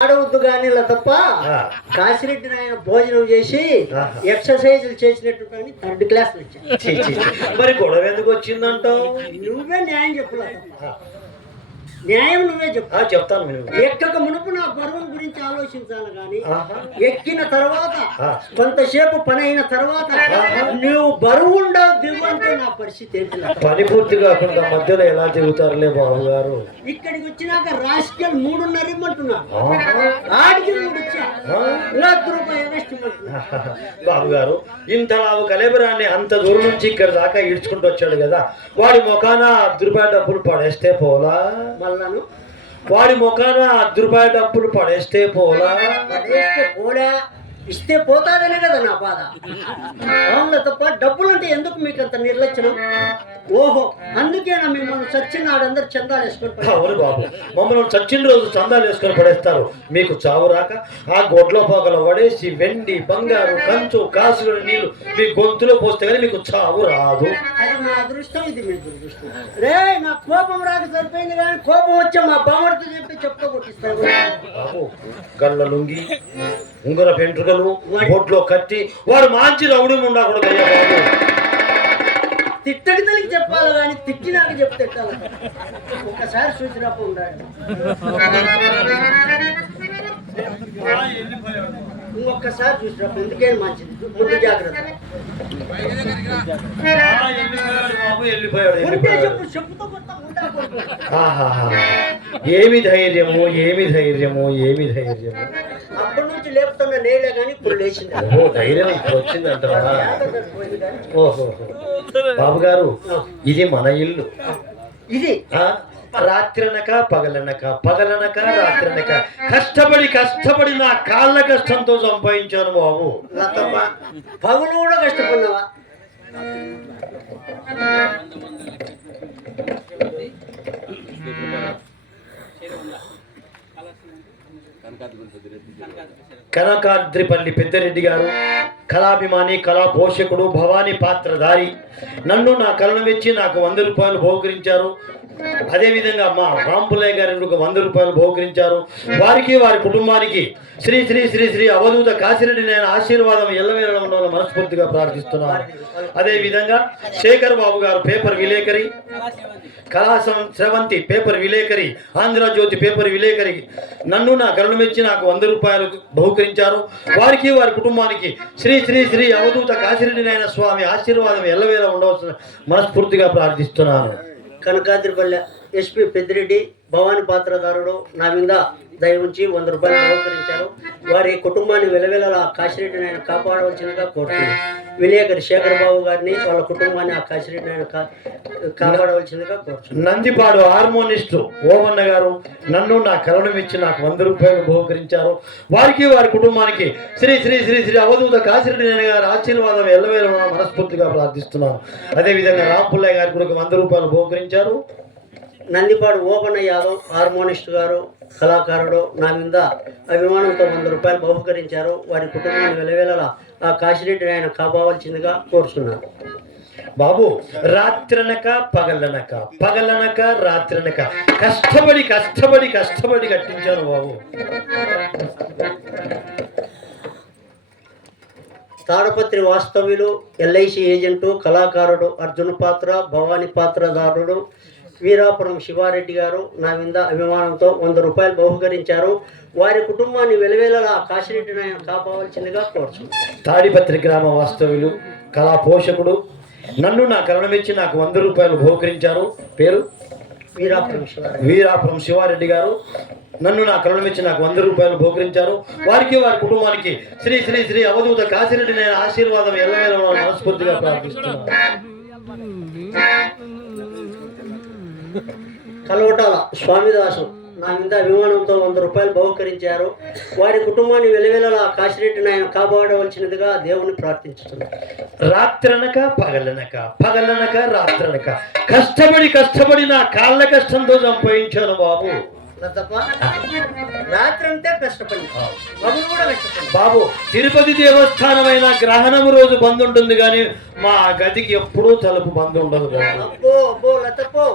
ఆడవద్దు కానీ తప్ప. కాశిరెడ్డి నాయన భోజనం చేసి ఆహా. ఎక్సర్సైజులు చేసినట్టు కానీ థర్డ్ క్లాస్ ఛీ. మరి గొడవ ఎందుకు వచ్చిందంటావు నువ్వే న్యాయం చెప్పలే తప్ప న్యాయం నువ్వే చెప్పు ఆ, చెప్తాను ఎక్కక మునుపు నా పర్వం గురించి ఆలోచించాలి కానీ. ఎక్కిన తర్వాత. కొంతసేపు పని అయిన తర్వాత నువ్వు బరువు ఉండవు దిగు అంటే నా పరిస్థితి? పని పూర్తి కాకుండా మధ్యలో ఎలా తిరుగుతారులే బాబు గారు ఇక్కడికి వచ్చినాక రాజకీయాలు మూడున్నర ఇమ్మంటున్నా. ఆడికి మూడు. లక్ష రూపాయలు బాబు గారు ఇంత లావు కలేబరాన్ని అంత దూరం నుంచి ఇక్కడ దాకా ఈడ్చుకుంటూ వచ్చాడు కదా వాడి ముఖాన అర్ధ రూపాయల డబ్బులు పడేస్తే పోలా మళ్ళాను వాడి ముఖాన అర్ధ రూపాయల డబ్బులు పడేస్తే పోలా? పడేస్తే పోలే? ఇస్తే పోతాదనే కదా నా బాధ. అవును తప్ప డబ్బులు అంటే ఎందుకు మీకు అంత నిర్లక్ష్యం? ఓహో అందుకేనా మిమ్మల్ని చచ్చినాడు అందరు చందాలు వేసుకుంటారు అవును బాబు. మమ్మల్ని చచ్చిన రోజు చందాలు వేసుకొని పడేస్తారు. మీకు చావు రాక ఆ గొడ్ల పోగల పడేసి వెండి బంగారు కంచు కాసులు నీళ్ళు మీ గొంతులో పోస్తే కానీ మీకు చావు రాదు. అది మా అదృష్టం ఇది మీ దురదృష్టం. రే నా కోపం రాక సరిపోయింది కానీ కోపం వచ్చే మా బామడితో చెప్పి చెప్తా కొట్టిస్తాను బాబు గళ్ళ లుంగి ఉంగర వెంట్రుకలు బొట్లో కట్టి వాడు మంచి రౌడీ ఉండా కూడా బాబు. తిట్టడి తల్లికి చెప్పాలి కానీ తిట్టినాక చెప్తే ఎట్టాలి? ఒక్కసారి చూసినప్పుడు ఉండాలి. ఇంకొకసారి చూసినప్పుడు ఎందుకే మంచిది. ముందు జాగ్రత్త. చెప్పు చెప్పుతో ఏమి ధైర్యము ఏమి ధైర్యము ఏమి ధైర్యము. నేలే కానీ ఇప్పుడు లేచింది. ఓ ధైర్యం. ఓహో. బాబు గారు ఇది మన ఇల్లు. ఇది? రాత్రనక పగలనక పగలనక రాత్రనక. కష్టపడి కష్టపడి నా కాళ్ళ కష్టంతో సంపాదించాను బాబు. పగులు కూడా కష్టపడినావా? కనకాద్రిపల్లి పెద్దరెడ్డి గారు కళాభిమాని కళా పోషకుడు భవానీ పాత్రధారి. నన్ను నా కళను మెచ్చి నాకు వంద రూపాయలు బహుకరించారు. అదేవిధంగా మా రాంపులయ్య గారి ఒక వంద రూపాయలు బహుకరించారు. వారికి వారి కుటుంబానికి శ్రీ శ్రీ శ్రీ శ్రీ అవధూత కాశిరెడ్డి నేను ఆశీర్వాదం ఎల్లవేళ ఉండాలని మనస్ఫూర్తిగా ప్రార్థిస్తున్నాను. అదేవిధంగా శేఖర్ బాబు గారు పేపర్ విలేకరి కళాసం స్రవంతి పేపర్ విలేకరి ఆంధ్రజ్యోతి పేపర్ విలేకరి నన్ను నా కరుణ మెచ్చి నాకు వంద రూపాయలు బహుకరించారు. వారికి వారి కుటుంబానికి శ్రీ శ్రీ శ్రీ అవధూత కాశిరెడ్డి నాయన స్వామి ఆశీర్వాదం ఎల్లవేళ ఉండవలసిన మనస్ఫూర్తిగా ప్రార్థిస్తున్నాను. కనకాద్రిపల్లె ఎస్పి పెద్దిరెడ్డి భవాని పాత్రదారుడు నా మీద దయ ఉంచి వంద రూపాయలు బహుకరించారు వారి కుటుంబాన్ని వెలవెలలా కాశిరెడ్డి నాయన కాపాడవలసినగా కోరుతున్నాను. విలేకరి శేఖర్ బాబు గారిని వాళ్ళ కుటుంబాన్ని ఆ కాశిరెడ్డి నాయన కా కాపాడవలసిందిగా కోరుతున్నాను. నందిపాడు హార్మోనిస్టు ఓమన్న గారు నన్ను నా కరుణ ఇచ్చి నాకు వంద రూపాయలు బహుకరించారు. వారికి వారి కుటుంబానికి శ్రీ శ్రీ శ్రీ శ్రీ అవధూత కాశిరెడ్డి నాయన గారి ఆశీర్వాదం ఎల్లవేళ మనస్ఫూర్తిగా ప్రార్థిస్తున్నాను. అదేవిధంగా రాంపుల్లయ్య గారికి కూడా వంద రూపాయలు బహుకరించారు. నందిపాడు ఓపన్న యాదవ్ హార్మోనిస్ట్ గారు కళాకారుడు నా మీద అభిమానంతో వంద రూపాయలు బహుకరించారు. వారి కుటుంబాన్ని వెలవెలలా ఆ కాశిరెడ్డి నాయన కాపాడవలసిందిగా కోరుతున్నాను బాబు రాత్రనక పగలనక పగలనక రాత్రనక. కష్టపడి కష్టపడి కష్టపడి కట్టించాను బాబు. తాడపత్రి వాస్తవ్యులు ఎల్ఐసి ఏజెంటు కళాకారుడు అర్జున పాత్ర భవానీ పాత్రదారుడు వీరాపురం శివారెడ్డి గారు నా మీద అభిమానంతో వంద రూపాయలు బహుకరించారు. వారి కుటుంబాన్ని వెలవేలలా కాశిరెడ్డి నాయన కాపాడవలసిందిగా కోరుచున్నాను. తాడిపత్రి గ్రామ వాస్తవ్యులు కళా పోషకుడు నన్ను నా కరుణమిచ్చి నాకు వంద రూపాయలు బహుకరించారు. పేరు? వీరాపురం శివారెడ్డి. వీరాపురం శివారెడ్డి గారు. నన్ను నా కరుణమిచ్చి నాకు వంద రూపాయలు బహుకరించారు. వారికి వారి కుటుంబానికి శ్రీ శ్రీ శ్రీ అవధూత కాశిరెడ్డి నేను ఆశీర్వాదం ఎల్లవేళ మనస్ఫూర్తిగా ప్రార్థిస్తున్నాను కలవటాల స్వామిదాసు. నా మీద అభిమానంతో వంద రూపాయలు బహుకరించారు. వారి కుటుంబాన్ని వెలవెలలా కాశిరెడ్డి నాయన కాపాడవలసినదిగా దేవుని ప్రార్థించుతున్నాను రాత్రనక పగలనక పగలనక రాత్రనక. కష్టపడి కష్టపడి నా కాళ్ళ కష్టంతో సంపాదించాను బాబు. కష్టపడి పగులు కూడా కష్టపడి. బాబు తిరుపతి దేవస్థానమైన గ్రహణము రోజు బంద్ ఉంటుంది కానీ మా గదికి ఎప్పుడూ తలుపు బంద్ ఉండదు. బాబు అబ్బో అబ్బో లతప్పో.